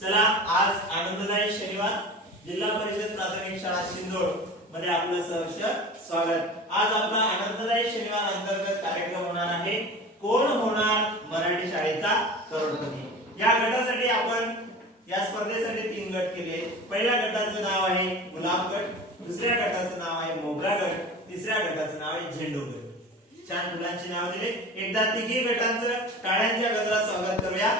चला आज आनंददायी शनिवार जिल्हा परिषद प्राथमिक शाळा सिंदोड मध्ये आपलं सहर्ष स्वागत। आज आपला आनंददायी शनिवार अंतर्गत कार्यक्रम होणार आहे कोण होणार मराठी शाळेचा करोडपती। या गटासाठी आपण या स्पर्धेसाठी 3 गट केले। पहिल्या गटाचं नाव आहे गुलाब गट, दुसऱ्या गटाचं नाव आहे मोगरा गट, तिसऱ्या गटाचं नाव आहे झेंडू गट। छान मुलांची नाव दिले। एकदा तिघी गटांचं टाळ्यांच्या गजरात स्वागत करूया।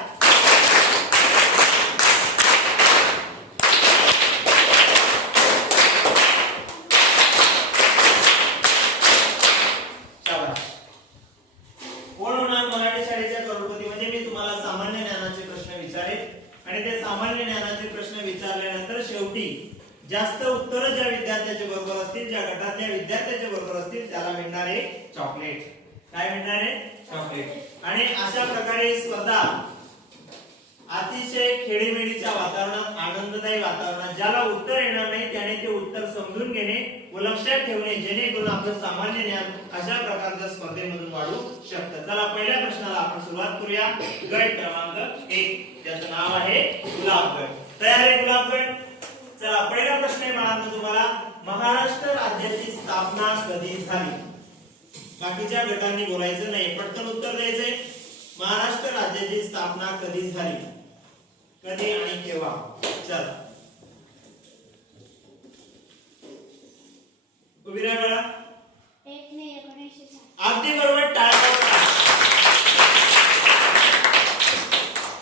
कोण होणार मराठी शाळेच्या करोडपती म्हणजे मी तुम्हाला सामान्य ज्ञानाचे प्रश्न विचारेन आणि ते सामान्य ज्ञानाचे प्रश्न विचारल्यानंतर शेवटी जास्त उत्तर ज्या विद्यार्थ्याचे बरोबर असतील, ज्या गटातल्या विद्यार्थ्याचे बरोबर असतील त्याला मिळणार आहे चॉकलेट। काय मिळणार आहे? चॉकलेट। आणि अशा प्रकारे स्पर्धा अतिशय खेळीमेळीच्या वातावरणात, आनंददायी वातावरणात, ज्याला उत्तर येणार नाही त्याने ते उत्तर समजून घेणे व लक्षात ठेवणे, जेणेकरून आपलं सामान्य ज्ञान अशा प्रकारच्या स्पर्धेमधून वाढू शकतं। चला पहिल्या प्रश्नाला आपण सुरुवात करूया। गट क्रमांक 1 त्याचं नाव आहे गुलाब गट। तयार आहे गुलाब गट? चला पहिला प्रश्न आहे मला तुम्हाला, महाराष्ट्र राज्याची स्थापना कधी झाली? बाकीच्या गटांनी बोलायचं नाही, पटकन उत्तर द्यायचंय। महाराष्ट्र राज्याची स्थापना कधी झाली, कधी आणि केव्हा? चला उभी राहा बळा। 1 मे 1960। अगदी बरोबर, टाळ्या वाजवा।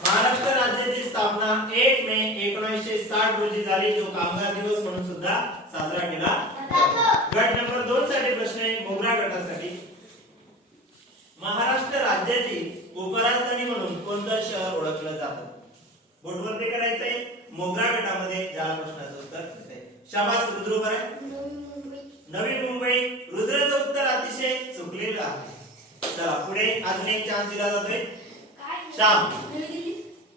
महाराष्ट्र राज्याची स्थापना 1 मे 1960 रोजी झाली, जो कामगार दिवस म्हणून सुद्धा साजरा केला जातो। गट नंबर 2 साठी प्रश्न आहे मोगरा गटासाठी। महाराष्ट्र राज्याची उपराजधानी म्हणून कोणतं शहर ओळखलं जातं? बोर्डवरती करायचंय मोगरा गटामध्ये ज्याला प्रश्नाचं उत्तर देते। शाबास रुद्र उभा आहे। नवी मुंबई। रुद्राचं उत्तर अतिशय चुकलेलं आहे। चला पुढे अजून एक चान्स दिला जातोय। श्याम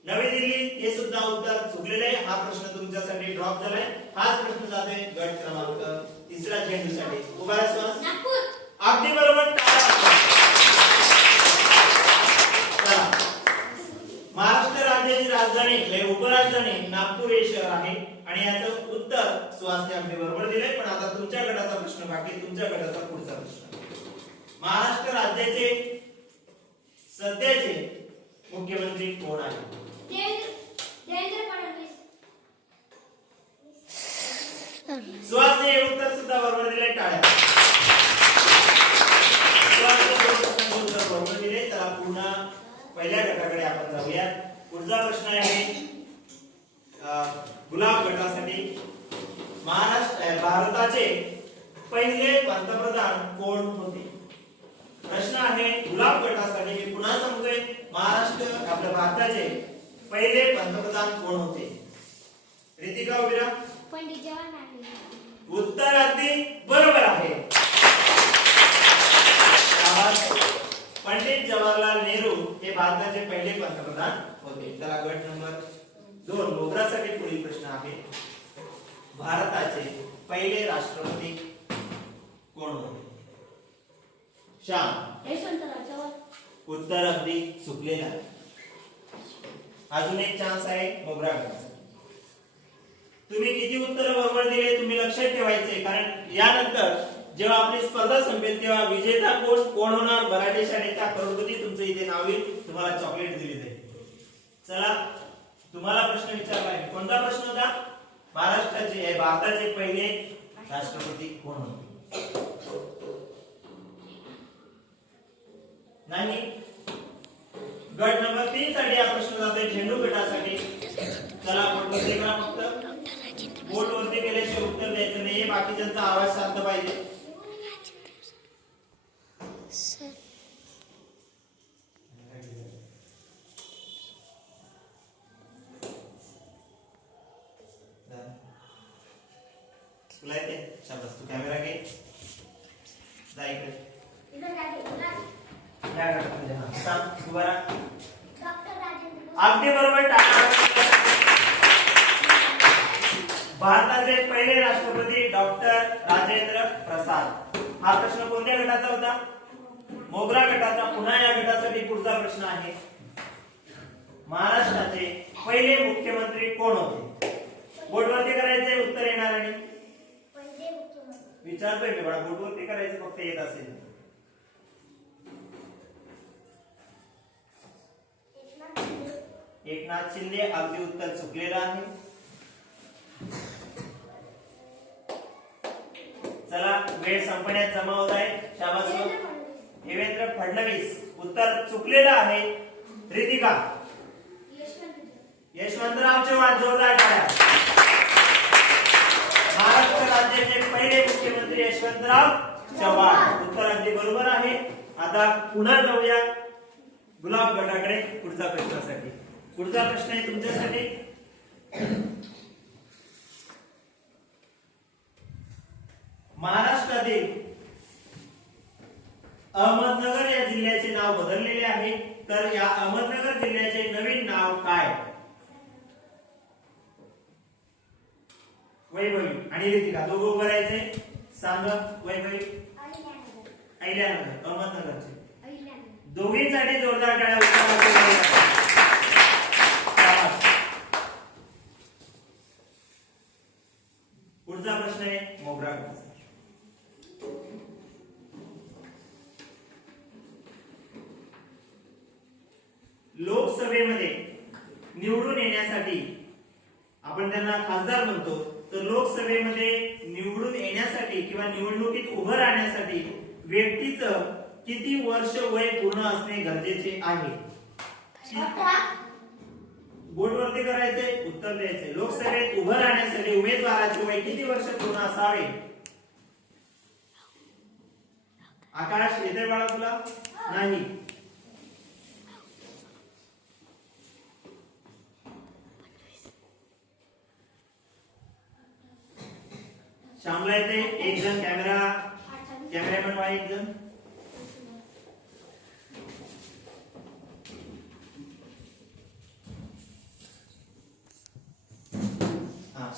नवी दिल्ली, हे सुद्धा उत्तर चुकलेलं आहे। हा प्रश्न तुमच्यासाठी ड्रॉप झालाय। हाच प्रश्न जातोय गट क्रमांक 3 झेंडूसाठी। उभा आहे श्वास। अगदी बरोबर, महाराष्ट्र राज्याची राजधानी हे उपराजधानी नागपूर हे शहर आहे आणि याचं उत्तर सुहासने अगदी बरोबर दिले। पण आता तुमच्या गटाचा प्रश्न बाकी, तुमच्या गटाचा पुढचा प्रश्न। महाराष्ट्र राज्याचे सध्याचे मुख्यमंत्री कोण आहे? देवेंद्र फडणवीस। सुहासने हे उत्तर सुद्धा बरोबर दिले। टाळ्या। सुहासने उत्तर बरोबर दिले। चला पुन्हा पहिल्या गटाकडे आपण जाऊया। पुढचा प्रश्न आहे गुलाब गटासाठी। भारताचे पहिले पंतप्रधान कोण होते? प्रश्न आहे गुलाब गटासाठी, मी पुन्हा सांगतोय महाराष्ट्र आपल्या भारताचे पहिले पंतप्रधान कोण होते? रितिका उबिरा। पंडित जवाहरलाल नेहरू। उत्तर अगदी बरोबर आहे। पंडित जवाहरलाल नेहरू हे भारताचे पहिले पंतप्रधान होते। चला गट नंबर 2 मोगरासाठी पुढील प्रश्न आहे। भारताचे पहिले राष्ट्रपती कोण होते? श्याम यशवंतराव चव्हाण। उत्तर अगदी चुकलेलं आहे। अजून एक चान्स आहे मोगरा गटाचा। तुम्ही किती उत्तर बरोबर दिले तुम्ही लक्षात ठेवायचे, कारण यानंतर जेव्हा आपली स्पर्धा संपेल तेव्हा विजेता कोण होणार मराठी शाळेचा करोडपती तुमचं इथे नाव येईल, तुम्हाला चॉकलेट दिली जाईल। चला तुम्हाला प्रश्न विचारलाय, कोणता प्रश्न होता? महाराष्ट्राचे भारताचे पहिले राष्ट्रपती कोण होते? नाही। गट नंबर 3 साठी हा प्रश्न जातोय झेंडू गटासाठी। चला बोर्डवरती करा, फक्त बोर्डवरती केल्याशिवाय उत्तर द्यायचं नाहीये, बाकीच्यांचा आवाज शांत पाहिजे। तुला येते? शाबास, तू कॅमेरा घे, जा इकडे। अगदी बरोबर, भारताचे पहिले राष्ट्रपती डॉक्टर राजेंद्र प्रसाद। हा प्रश्न कोणत्या गटाचा होता? मोगरा गटाचा। पुन्हा या गटासाठी पुढचा प्रश्न आहे। महाराष्ट्राचे पहिले मुख्यमंत्री कोण होते? बोर्डवरती करायचंय, उत्तर येणार आणि विचारतोय मी बघा, बोर्डवरती करायचं फक्त येत असेल. एकनाथ शिंदे. अगदी उत्तर चुकलेलं आहे. चला वेळ संपण्यात जमा होत आहे. शाबास. देवेंद्र फडणवीस. उत्तर चुकलेलं आहे. रितिका. यशवंतराव चव्हाण. जोरदार टाळ्या. महाराष्ट्र राज्याचे पहिले मुख्यमंत्री यशवंतराव चव्हाण. उत्तर अगदी बरोबर आहे. आता पुन्हा जाऊया गुलाब गटाकडे पुढच्या प्रश्नासाठी. पुढचा प्रश्न आहे तुमच्यासाठी. महाराष्ट्रातील अहमदनगर या जिल्ह्याचे नाव बदललेले आहे, तर या अहमदनगर जिल्ह्याचे नवीन नाव काय? वैभवी आणि रितिका दोघं उभं राहायचे. सांग. वैभवी. अहिल्यानगर. अहमदनगरचे. दोघींसाठी जोरदार टाळ्या. पुढचा प्रश्न आहे मोगरा. लोकसभेमध्ये निवडून येण्यासाठी आपण त्यांना खासदार म्हणतो, तर लोकसभेमध्ये निवडून येण्यासाठी किंवा निवडणुकीत उभं राहण्यासाठी व्यक्तीचं किती वर्ष वय पूर्ण असणे गरजेचे आहे? बोर्डवरती करायचे, उत्तर द्यायचे. लोकसभेत उभं राहण्यासाठी उमेदवाराचे वय किती वर्ष पूर्ण असावे? आकाश येते बाळा तुला? नाही. श्यामला येते. एक जण कॅमेरामॅन वाला एक जण.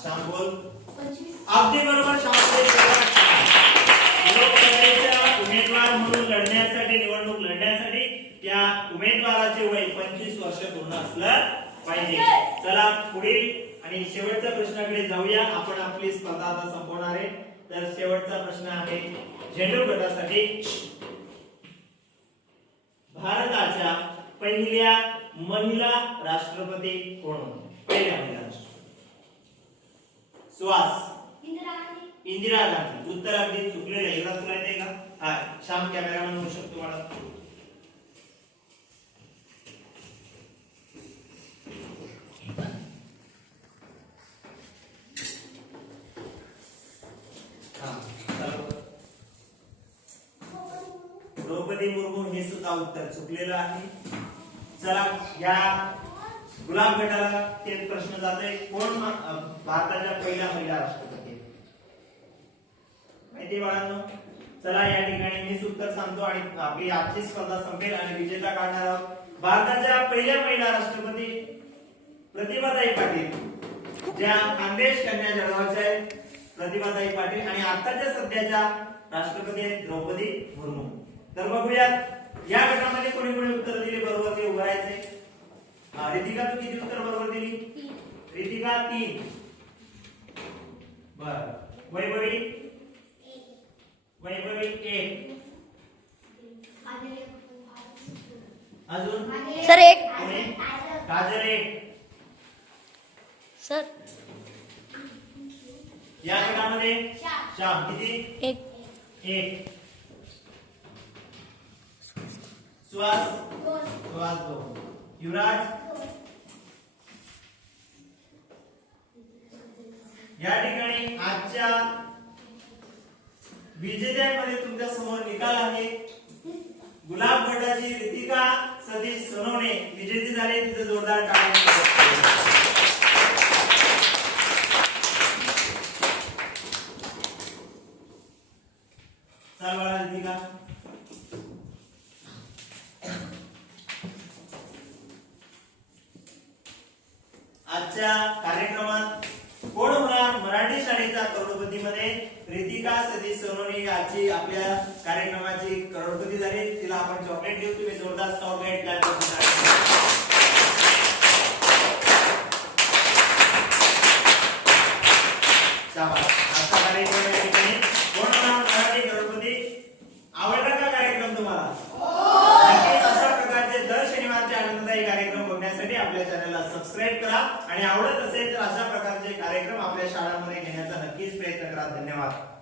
श्याम बोल. अगदी बरोबर. लोकसभेच्या उमेदवार म्हणून लढण्यासाठी, निवडणूक लढण्यासाठी त्या उमेदवाराचे वय 25 वर्ष पूर्ण असलं पाहिजे. चला पुढील आणि शेवटच्या प्रश्नाकडे जाऊया. आपण आपली स्पर्धा आता संपवणार आहे. तर शेवटचा प्रश्न आहे झेंडू गटासाठी. भारताच्या पहिल्या महिला राष्ट्रपती कोण होत्या? पहिल्या महिला राष्ट्रपती. सुहास. इंदिरा गांधी. उत्तर अगदी चुकलेलं आहे. एवढा तुला येते का? हा. श्याम कॅमेरामॅन होऊ शकतो मला. द्रौपदी मुर्मू हे सुद्धा उत्तर चुकलेलं आहे. चला या गुलाब गटाला ते प्रश्न जातोय. कोण भारताच्या पहिल्या महिला राष्ट्रपती? माहिती बाळांनो. चला या ठिकाणी मीच उत्तर सांगतो आणि आपली आजची स्पर्धा संपेल आणि विजेता काढणार आहोत. भारताच्या पहिल्या महिला राष्ट्रपती प्रतिभाताई पाटील, ज्या खानदेश कन्या जळगावच्या आहेत. प्रतिभाताई पाटील. आणि आताच्या सध्याच्या राष्ट्रपती आहेत द्रौपदी मुर्मू. तर बघूयात या गटामध्ये कोणी कोणी उत्तर दिली बरोबर ते उभं राहायचे. रितिका तू किती उत्तर बरोबर दिली? रितिका 3. बर. वैभवी 1. अजून सर 1. काजल 1. सर या गटामध्ये श्याम किती? 1. सुहास 2. युवराज. या ठिकाणी आजच्या विजेत्यांमध्ये तुमच्या समोर निकाल आहे. गुलाब गटाची रितिका सतीश सोनवणे विजेती झाले. तिचे जोरदार टाळ्या. चल बाळा रितिका. आजच्या कार्यक्रमात कोण होणार मराठी शाळेचा करोडपती मध्ये? रितिका सतीश सोनवणे आजची आपल्या कार्यक्रमाची करोडपती झाली. तिला आपण चॉकलेट देऊ. तुम्ही जोरदार स्टॉप गाईड चॅनलला सबस्क्राईब करा आणि आवडत असेल तर अशा प्रकारचे कार्यक्रम आपल्या शाळांमध्ये घेण्याचा नक्कीच प्रयत्न करा. धन्यवाद.